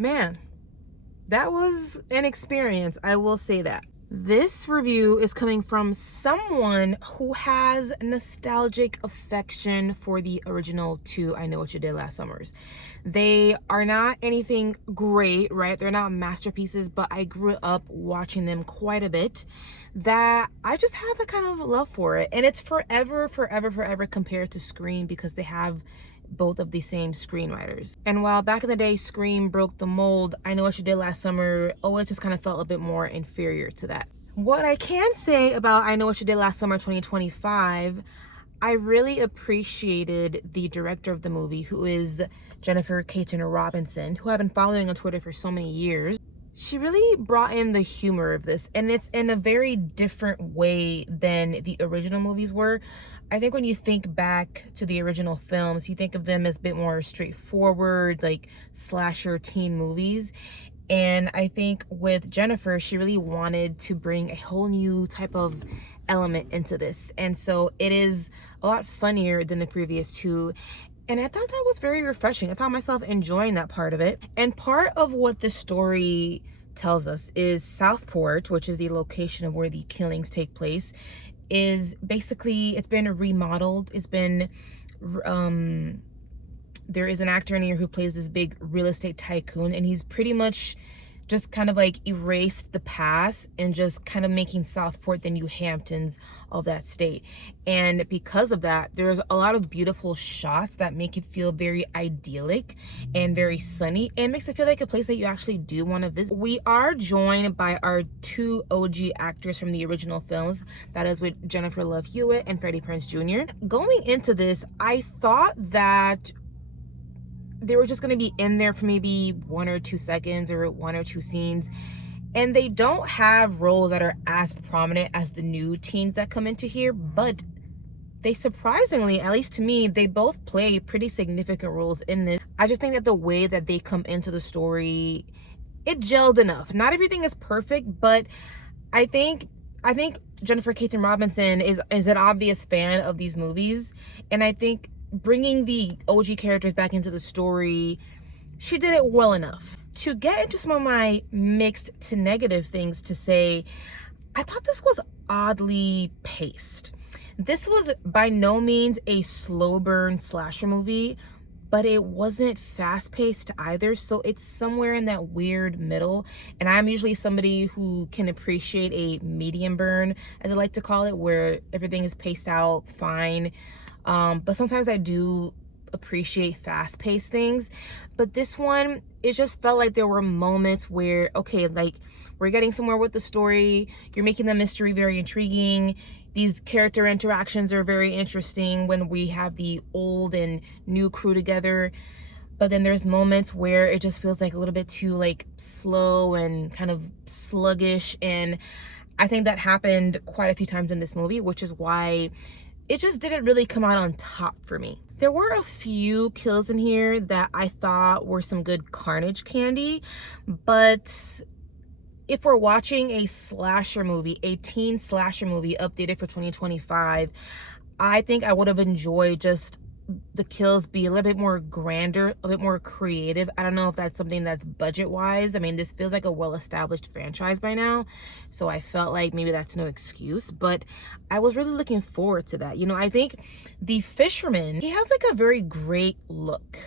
Man, that was an experience, I will say that. This review is coming from someone who has nostalgic affection for the original two I Know What You Did Last Summers. They are not anything great, right? They're not masterpieces, but I grew up watching them quite a bit, that I just have a kind of love for it. And it's forever, forever, forever compared to Scream because they have both of the same screenwriters. And while back in the day Scream broke the mold, I Know What You Did Last Summer always just kind of felt a bit more inferior to that. What I can say about I Know What You Did Last Summer 2025, I really appreciated the director of the movie, who is Jennifer Caton Robinson, who I've been following on Twitter for so many years. She really brought in the humor of this, and it's in a very different way than the original movies were. I think when you think back to the original films, you think of them as a bit more straightforward, like slasher teen movies. And I think with Jennifer, she really wanted to bring a whole new type of element into this. And so it is a lot funnier than the previous two. And I thought that was very refreshing. I found myself enjoying that part of it. And part of what the story tells us is Southport, which is the location of where the killings take place, is basically, it's been remodeled. It's been, there is an actor in here who plays this big real estate tycoon, and he's pretty much just kind of like erased the past and just kind of making Southport the New Hamptons of that state. And because of that, there's a lot of beautiful shots that make it feel very idyllic and very sunny, and makes it feel like a place that you actually do want to visit. We are joined by our two OG actors from the original films, that is with Jennifer Love Hewitt and Freddie Prinze Jr. Going into this, I thought that they were just going to be in there for maybe 1 or 2 seconds or 1 or 2 scenes, and they don't have roles that are as prominent as the new teens that come into here, but they surprisingly, at least to me, they both play pretty significant roles in this. I just think that the way that they come into the story, it gelled enough. Not everything is perfect, but I think Jennifer Caton Robinson is an obvious fan of these movies, and I think bringing the OG characters back into the story, she did it well enough. To get into some of my mixed to negative things to say, I thought this was oddly paced. This was by no means a slow burn slasher movie, but it wasn't fast paced either. So it's somewhere in that weird middle. And I'm usually somebody who can appreciate a medium burn, as I like to call it, where everything is paced out fine. But sometimes I do appreciate fast-paced things. But this one, it just felt like there were moments where, okay, like, we're getting somewhere with the story. You're making the mystery very intriguing. These character interactions are very interesting when we have the old and new crew together. But then there's moments where it just feels like a little bit too, like, slow and kind of sluggish. And I think that happened quite a few times in this movie, which is why it just didn't really come out on top for me. There were a few kills in here that I thought were some good carnage candy, but if we're watching a slasher movie, a teen slasher movie updated for 2025, I think I would have enjoyed just the kills be a little bit more grander, a bit more creative. I don't know if that's something that's budget wise. I mean, this feels like a well-established franchise by now, so I felt like maybe that's no excuse, but I was really looking forward to that. You know, I think the fisherman, he has like a very great look.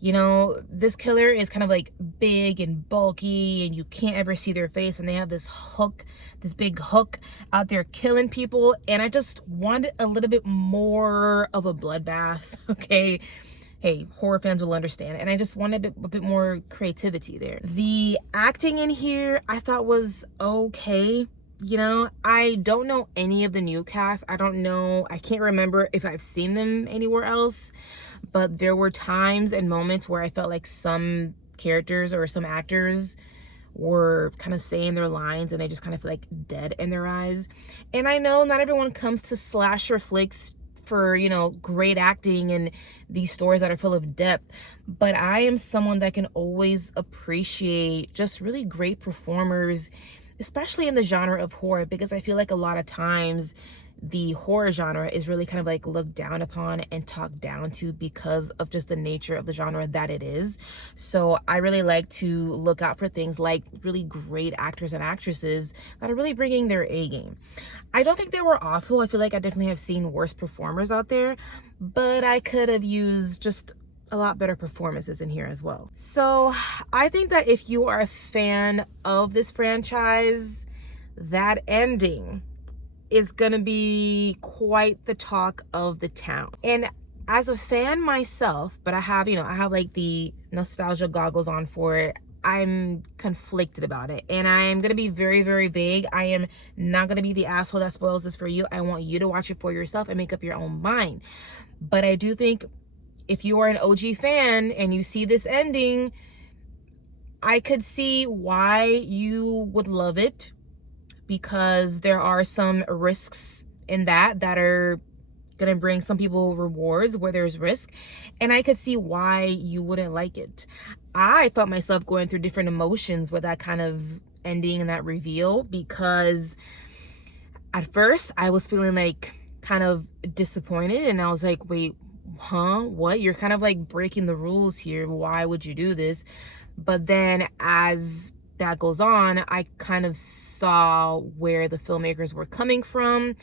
You know, this killer is kind of like big and bulky, and you can't ever see their face, and they have this hook, this big hook out there killing people, and I just wanted a little bit more of a bloodbath. Okay, hey, horror fans will understand, and I just wanted a bit more creativity there. The acting in here I thought was okay. You know, I don't know any of the new cast. I can't remember if I've seen them anywhere else, but there were times and moments where I felt like some characters or some actors were kind of saying their lines and they just kind of feel like dead in their eyes. And I know not everyone comes to slasher flicks for, you know, great acting and these stories that are full of depth, but I am someone that can always appreciate just really great performers, especially in the genre of horror, because I feel like a lot of times the horror genre is really kind of like looked down upon and talked down to because of just the nature of the genre that it is. So I really like to look out for things like really great actors and actresses that are really bringing their A game. I don't think they were awful. I feel like I definitely have seen worse performers out there, but I could have used just a lot better performances in here as well. So I think that if you are a fan of this franchise, that ending is gonna be quite the talk of the town. And as a fan myself, but I have, I have like the nostalgia goggles on for it, I'm conflicted about it. And I'm gonna be very, very vague. I am not gonna be the asshole that spoils this for you. I want you to watch it for yourself and make up your own mind. But I do think if you are an OG fan and you see this ending, I could see why you would love it, because there are some risks in that are gonna bring some people rewards where there's risk, and I could see why you wouldn't like it. I felt myself going through different emotions with that kind of ending and that reveal, because at first I was feeling like kind of disappointed, and I was like, wait, what? You're kind of like breaking the rules here. Why would you do this? But then as that goes on, I kind of saw where the filmmakers were coming from.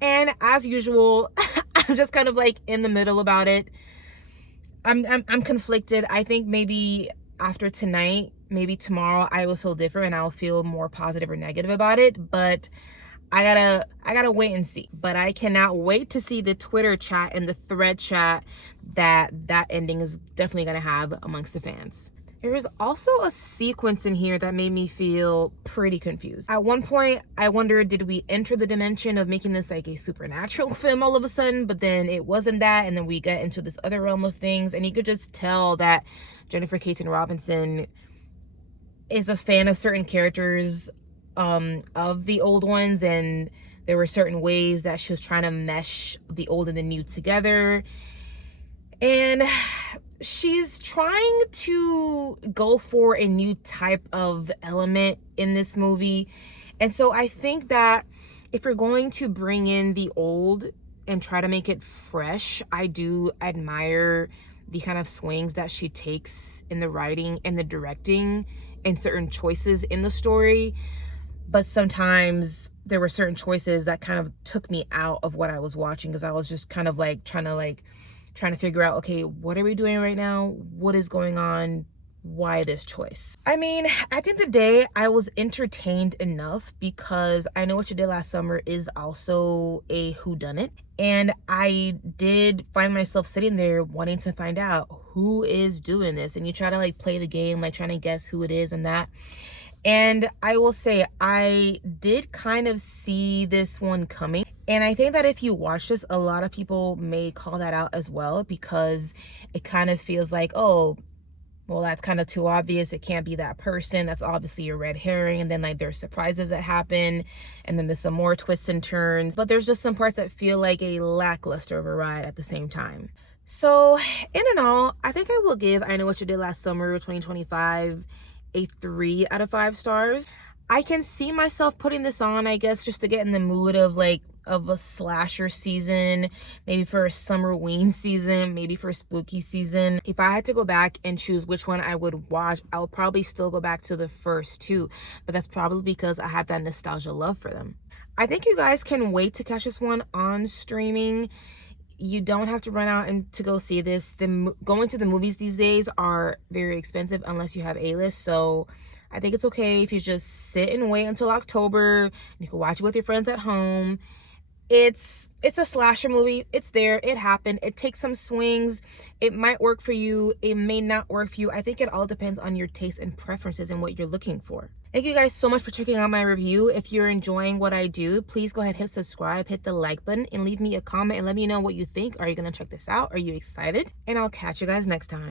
And as usual, I'm just kind of like in the middle about it. I'm conflicted. I think maybe after tonight, maybe tomorrow, I will feel different and I'll feel more positive or negative about it. But I gotta wait and see. But I cannot wait to see the Twitter chat and the thread chat that ending is definitely gonna have amongst the fans. There is also a sequence in here that made me feel pretty confused. At one point, I wondered, did we enter the dimension of making this like a supernatural film all of a sudden? But then it wasn't that, and then we get into this other realm of things, and you could just tell that Jennifer Caton Robinson is a fan of certain characters of the old ones, and there were certain ways that she was trying to mesh the old and the new together. And she's trying to go for a new type of element in this movie. And so I think that if you're going to bring in the old and try to make it fresh, I do admire the kind of swings that she takes in the writing and the directing and certain choices in the story. But sometimes there were certain choices that kind of took me out of what I was watching, because I was just kind of like trying to figure out, okay, what are we doing right now? What is going on? Why this choice? I mean, at the end of the day, I was entertained enough, because I Know What You Did Last Summer is also a whodunit. And I did find myself sitting there wanting to find out who is doing this. And you try to like play the game, like trying to guess who it is and that. And I will say, I did kind of see this one coming. And I think that if you watch this, a lot of people may call that out as well, because it kind of feels like, oh, well, that's kind of too obvious. It can't be that person. That's obviously a red herring. And then like there's surprises that happen, and then there's some more twists and turns. But there's just some parts that feel like a lackluster of a ride at the same time. So in and all, I think I will give I Know What You Did Last Summer 2025 a 3 out of 5 stars. I can see myself putting this on, I guess, just to get in the mood of a slasher season, maybe for a Summerween season, maybe for a spooky season. If I had to go back and choose which one I would watch, I would probably still go back to the first two, but that's probably because I have that nostalgia love for them. I think you guys can wait to catch this one on streaming. You don't have to run out and to go see this. Going to the movies these days are very expensive unless you have A-list. So I think it's okay if you just sit and wait until October, and you can watch it with your friends at home. It's a slasher movie. It's there. It happened. It takes some swings. It might work for you. It may not work for you. I think it all depends on your taste and preferences and what you're looking for. Thank you guys so much for checking out my review. If you're enjoying what I do, please go ahead, hit subscribe, hit the like button, and leave me a comment and let me know what you think. Are you going to check this out? Are you excited? And I'll catch you guys next time.